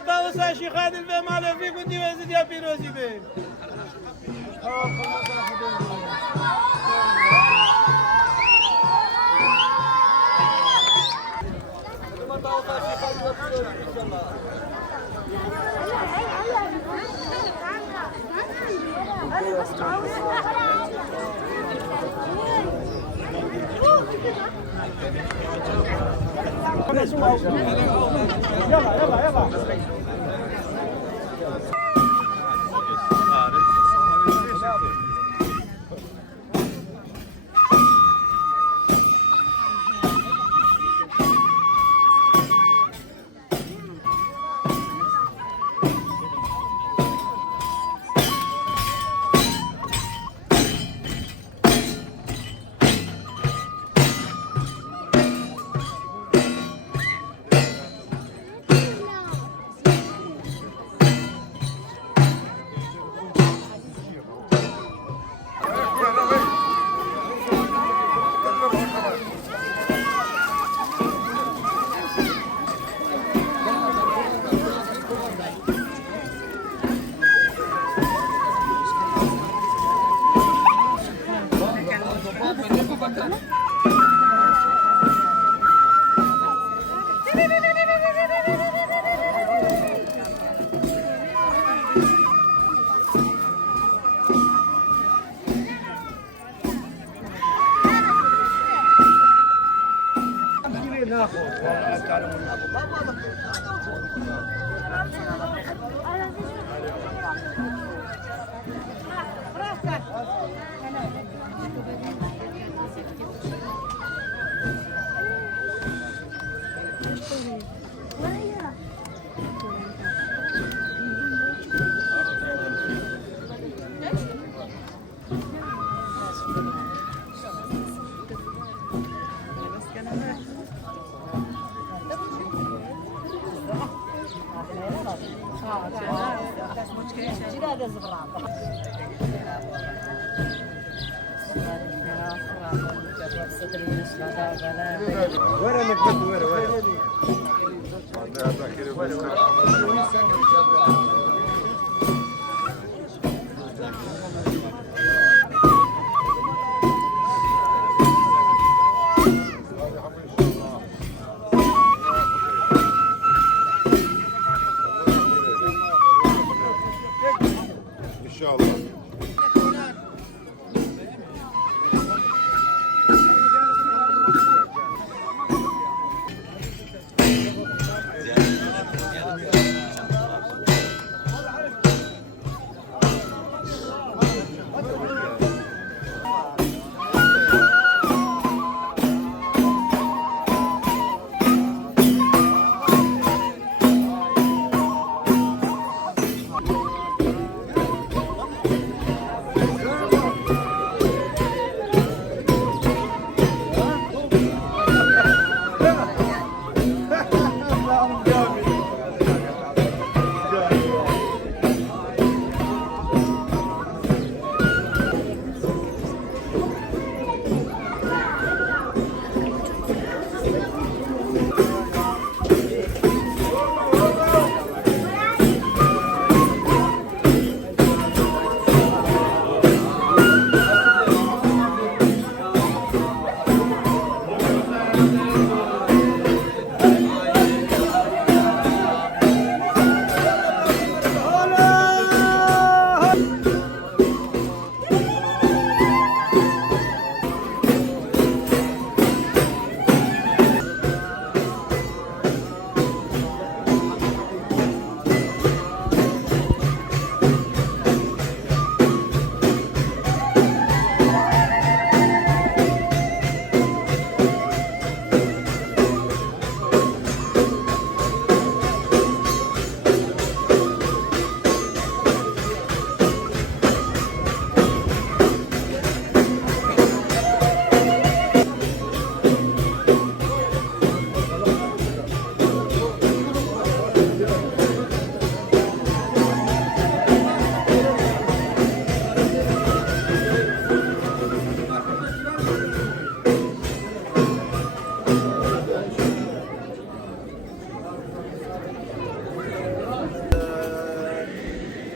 الله وسع شيخ هذا المال فيك ودي وزد يا بيروزي بيه يلا يلا يلا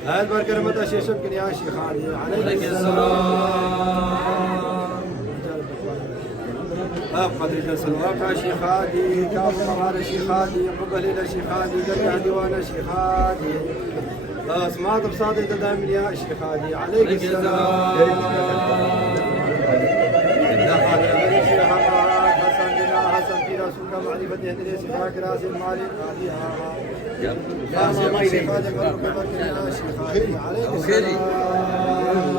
البركة متى شيشبك يا شيخ علي عليك السلام. قدر جلس الواقع شيخ هادي كاف قمار شيخ هادي قبل الى شيخ هادي دقع ديوان شيخ هادي اسماء بصادق تدام يا شيخ هادي عليك السلام. يا حاضر شيخ حسن بنا حسن في رسولك معرفة يهدي صفاك راس المال هاديها يا شيخ هادي قدر يا شيخ هادي عليك السلام.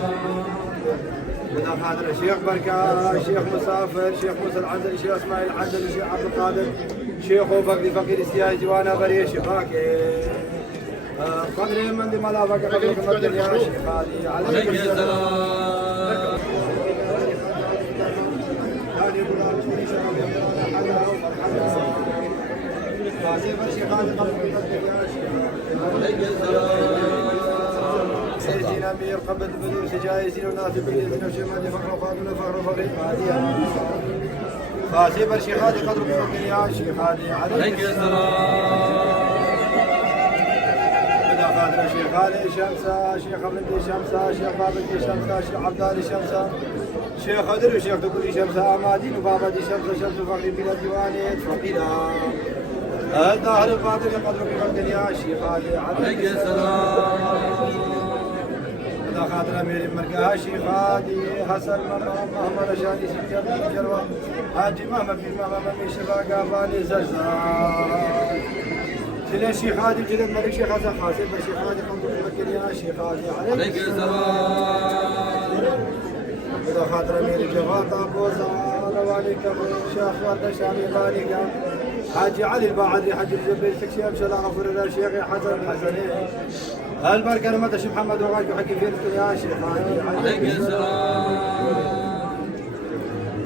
إذا حاضر الشيخ بركة، الشيخ مسافر، الشيخ موسى العدل، الشيخ اسماعيل العدل، الشيخ عبد القادر، الشيخ فقري فقير استياج ديوانا بري شفاكي. قدر من دي ملا بقى قدر كمد يا شيخ هادي عليك السلام. هادي بلاد شوري شرف يا حلا ومرحبا. قاسم الشيخ هادي قدر كمد يا شيخ عليك السلام. سيدين امير قبل البدور سجايزين وناس بيدين وشمال فخر فاضل فخر فخر هادي قاسم الشيخ هادي قدر كمد يا شيخ هادي عليك السلام. شيخ علي شمسة، شيخ ابن شمسة، شيخ بابا شمسة، شيخ عبد الله شمسة، شيخ خضر وشيخ دكتور شمسة، أمادين وبابا شمسة، شمس فقري بلا ديوانية فقيرة. الظاهر الباطن قدرك قدر يا شيخ علي عليك السلام. إذا خاطر أمير مرقاها شيخ هادي حسن مهما رشادي سكر جلوة حاجي مهما في مهما من شفاق أفاني زرزار. جل الشيخ هادي جل الملك شيخ حسن حاسب الشيخ هادي قمت بمكن يا شيخ هادي عليك السلام. إذا خاطر أمير الجغاط أبوزا رواليك شيخ ورد شامي باليك حاجي علي الباعدي حاج الجبيل تكشيب شلا غفور الله شيخ حسن حسنين البركة المدش محمد وغاك حق في يا شيخ هادي عليك السلام.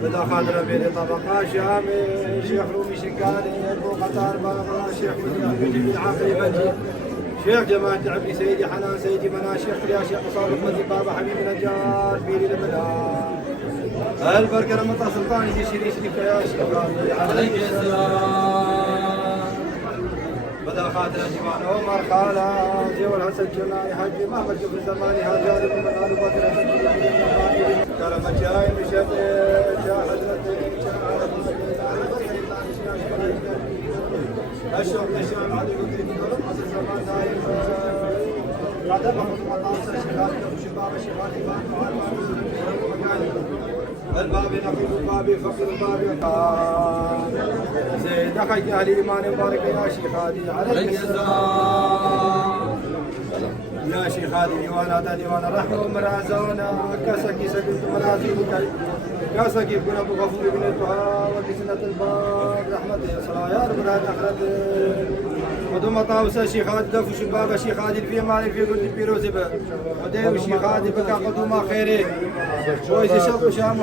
إذا خاطر أمير طبقة شامي شيخ رومي شكالي أبو قطار بابا شيخ مدير عقلي بدي شيخ جماعة عبدي سيدي حنان سيدي منا شيخ يا شيخ صابر مدي بابا حبيبي نجار بيري لبلا البركة رمضة سلطان يجي شريش لك يا شيخ عليك السلام. بدأ خاطر جبان عمر خالا جو الحسن جناي حجي محمد جبر زماني هاجاري من مقال بدر كرم الجاي مشت جاء حضرتي الشوق الشام علي بكري حسن زمان دايم قدم مطاص الشباب وشباب الشباب الباب نقيب الباب فقير الباب زيد اخي اهل الايمان مبارك يا شيخ هادي عليك السلام. يا شيخ هادي ديوانا ديوان الرحمه ومرازونا كاسكي سكنت منازلك كاسكي يكون ابو غفور بن الدعاء وكسنة الباب رحمته صلاه يا رب الاخره ودوم طاوس الشيخ هادي دف شباب الشيخ هادي في مال في كل بيروز وديو الشيخ هادي بقى قدوم خيري وإذا شرق شام